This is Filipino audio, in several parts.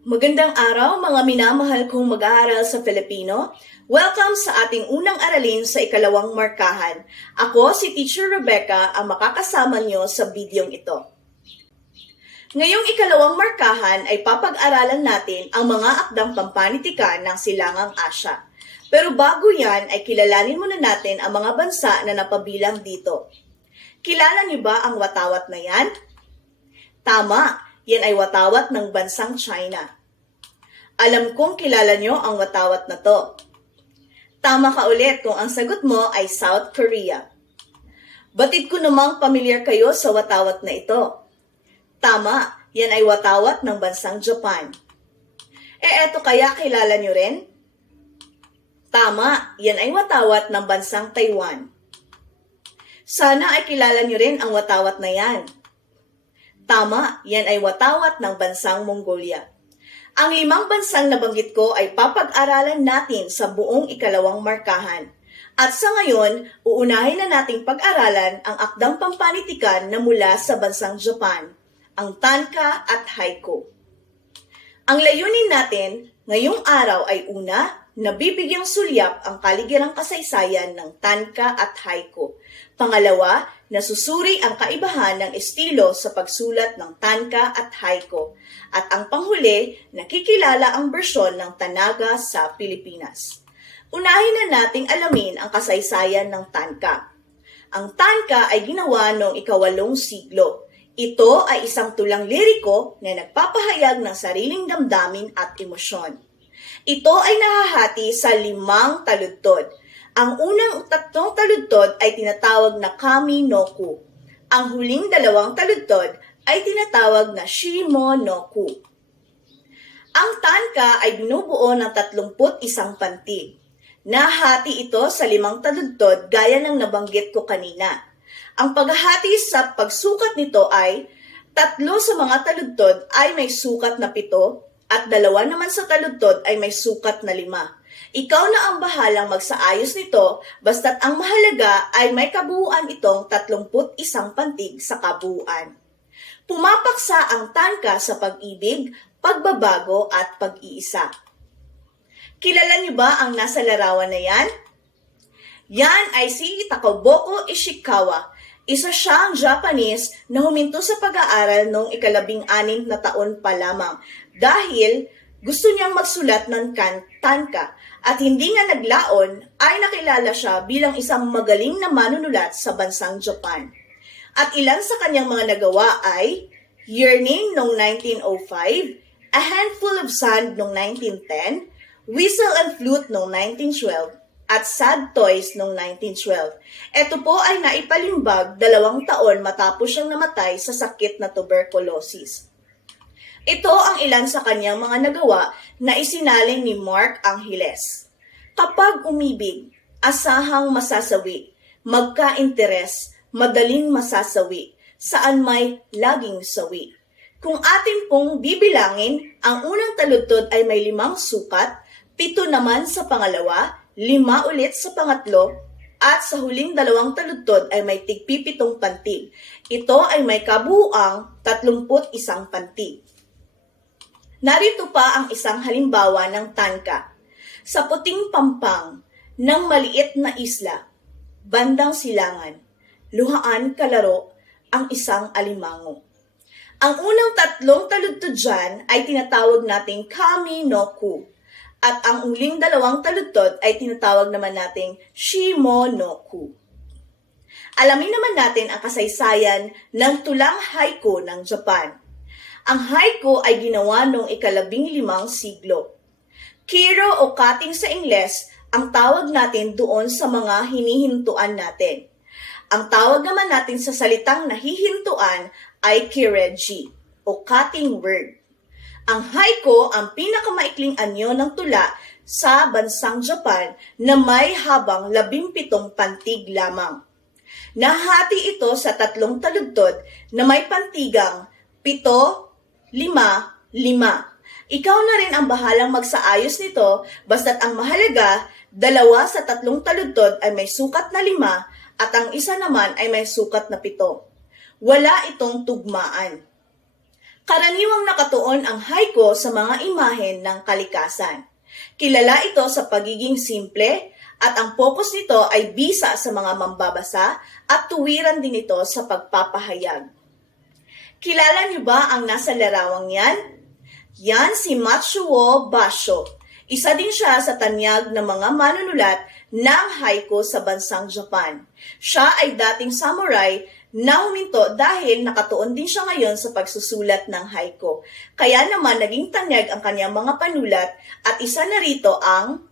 Magandang araw mga minamahal kong mag-aaral sa Filipino. Welcome sa ating unang aralin sa ikalawang markahan. Ako si Teacher Rebecca ang makakasama nyo sa bidyong ito. Ngayong ikalawang markahan ay papag-aralan natin ang mga akdang pampanitikan ng Silangang Asya. Pero bago yan ay kilalanin muna natin ang mga bansa na napabilang dito. Kilala niyo ba ang watawat na yan? Tama! Yan ay watawat ng bansang China. Alam kong kilala nyo ang watawat na to. Tama ka ulit kung ang sagot mo ay South Korea. Batid ko namang pamilyar kayo sa watawat na ito. Tama, yan ay watawat ng bansang Japan. Eto kaya kilala nyo rin? Tama, yan ay watawat ng bansang Taiwan. Sana ay kilala nyo rin ang watawat na yan. Tama, yan ay watawat ng bansang Mongolia. Ang 5 bansang nabanggit ko ay papag-aralan natin sa buong ikalawang markahan. At sa ngayon, uunahin na nating pag-aralan ang akdang pampanitikan na mula sa bansang Japan, ang Tanka at Haiku. Ang layunin natin ngayong araw ay una, nabibigyang sulyap ang kaligirang kasaysayan ng Tanka at Haiku. Pangalawa, nasusuri ang kaibahan ng estilo sa pagsulat ng Tanka at Haiku. At ang panghuli, nakikilala ang bersyon ng Tanaga sa Pilipinas. Unahin na nating alamin ang kasaysayan ng Tanka. Ang Tanka ay ginawa noong ika-8 siglo. Ito ay isang tulang liriko na nagpapahayag ng sariling damdamin at emosyon. Ito ay nahahati sa 5 taludtod. Ang unang 3 taludtod ay tinatawag na Kami no Ku. Ang huling 2 taludtod ay tinatawag na Shimo no Ku. Ang Tanka ay binubuo ng 31 pantig. Nahati ito sa 5 taludtod gaya ng nabanggit ko kanina. Ang paghahati sa pagsukat nito ay 3 sa mga taludtod ay may sukat na 7 at 2 naman sa taludtod ay may sukat na 5. Ikaw na ang bahalang magsaayos nito basta't ang mahalaga ay may kabuuan itong 31 pantig sa kabuuan. Pumapaksa ang Tanka sa pag-ibig, pagbabago at pag-iisa. Kilala niyo ba ang nasa larawan na yan? Yan ay si Takaboko Ishikawa. Isa siyang Japanese na huminto sa pag-aaral noong ika-16 na taon pa lamang dahil gusto niyang magsulat ng Tanka at hindi nga naglaon ay nakilala siya bilang isang magaling na manunulat sa bansang Japan. At ilan sa kanyang mga nagawa ay Yearning noong 1905, A Handful of Sand noong 1910, Whistle and Flute noong 1912, at Sad Toys noong 1912. Ito po ay naipalimbag 2 taon matapos siyang namatay sa sakit na tuberculosis. Ito ang ilan sa kanyang mga nagawa na isinalin ni Mark Angeles. Kapag umibig, asahang masasawi, magka-interes, madaling masasawi, saan may laging sawi. Kung atin pong bibilangin, ang unang taludtod ay may 5 sukat, 7 naman sa pangalawa, 5 ulit sa pangatlo, at sa huling 2 taludtod ay may tig-7 pantig. Ito ay may kabuuang 31 pantig. Narito pa ang isang halimbawa ng Tanka. Sa puting pampang ng maliit na isla, bandang silangan, luhaan kalaro ang isang alimango. Ang unang 3 taludtod dyan ay tinatawag nating Kami no Ku. At ang uling 2 taludtod ay tinatawag naman nating Shimo no Ku. Alamin naman natin ang kasaysayan ng tulang haiku ng Japan. Ang haiku ay ginawa noong ika-15 siglo. Kiro o cutting sa Ingles ang tawag natin doon sa mga hinihintuan natin. Ang tawag naman natin sa salitang nahihintuan ay kireji o cutting word. Ang haiku ang pinakamaikling anyo ng tula sa bansang Japan na may habang 17 pantig lamang. Nahati ito sa 3 taludtod na may pantigang 7, 5, 5. Ikaw na rin ang bahalang magsaayos nito basta't ang mahalaga, 2 sa 3 taludtod ay may sukat na 5 at ang isa naman ay may sukat na 7. Wala itong tugmaan. Karaniwang nakatuon ang haiku sa mga imahen ng kalikasan. Kilala ito sa pagiging simple at ang focus nito ay bisa sa mga mambabasa at tuwiran din ito sa pagpapahayag. Kilala niyo ba ang nasa larawang yan? Yan si Matsuo Basho. Isa din siya sa tanyag ng mga manunulat ng haiku sa bansang Japan. Siya ay dating samurai na huminto dahil nakatuon din siya ngayon sa pagsusulat ng haiku. Kaya naman naging tanyag ang kanyang mga panulat at isa na rito ang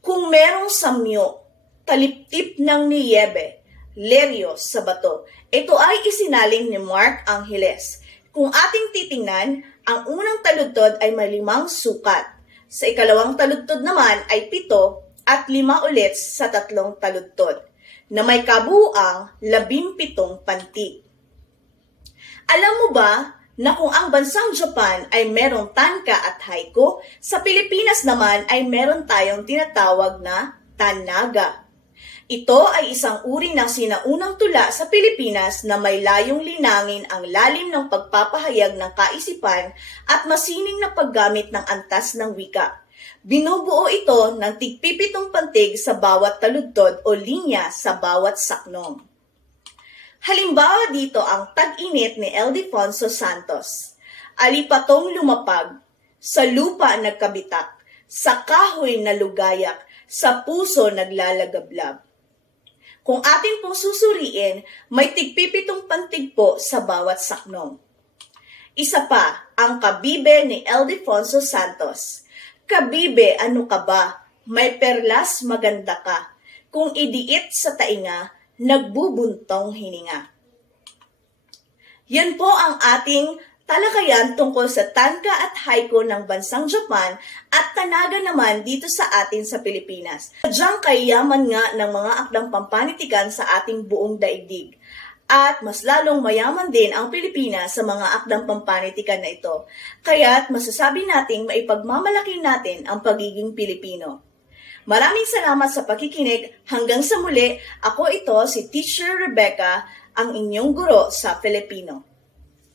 Kung merong samyo, taliptip ng niyebe, Lerios sa bato. Ito ay isinaling ni Mark Angeles. Kung ating titingnan, ang unang taludtod ay may 5 sukat. Sa ikalawang taludtod naman ay 7 at 5 ulit sa 3 taludtod, na may kabuuang 17 pantig. Alam mo ba na kung ang bansang Japan ay merong tanka at haiku, sa Pilipinas naman ay meron tayong tinatawag na tanaga. Ito ay isang uri ng sinaunang tula sa Pilipinas na may layong linangin ang lalim ng pagpapahayag ng kaisipan at masining na paggamit ng antas ng wika. Binubuo ito ng tig-7 pantig sa bawat taludtod o linya sa bawat saknong. Halimbawa dito ang Tag-init ni Ildefonso Santos. Alipatong lumapag, sa lupa nagkabitak, sa kahoy na lugayak, sa puso naglalagablab. Kung atin pong susuriin, may tig-7 pantig po sa bawat saknong. Isa pa, ang Kabibe ni Ildefonso Santos. Kabibe, ano ka ba? May perlas maganda ka. Kung idiit sa tainga, nagbubuntong hininga. Yan po ang ating talakayan tungkol sa tanka at haiku ng bansang Japan at tanaga naman dito sa atin sa Pilipinas. Sadyang kayaman nga ng mga akdang pampanitikan sa ating buong daigdig. At mas lalong mayaman din ang Pilipinas sa mga akdang pampanitikan na ito. Kaya't masasabi nating maipagmamalaki natin ang pagiging Pilipino. Maraming salamat sa pakikinig. Hanggang sa muli, ako ito si Teacher Rebecca, ang inyong guro sa Filipino.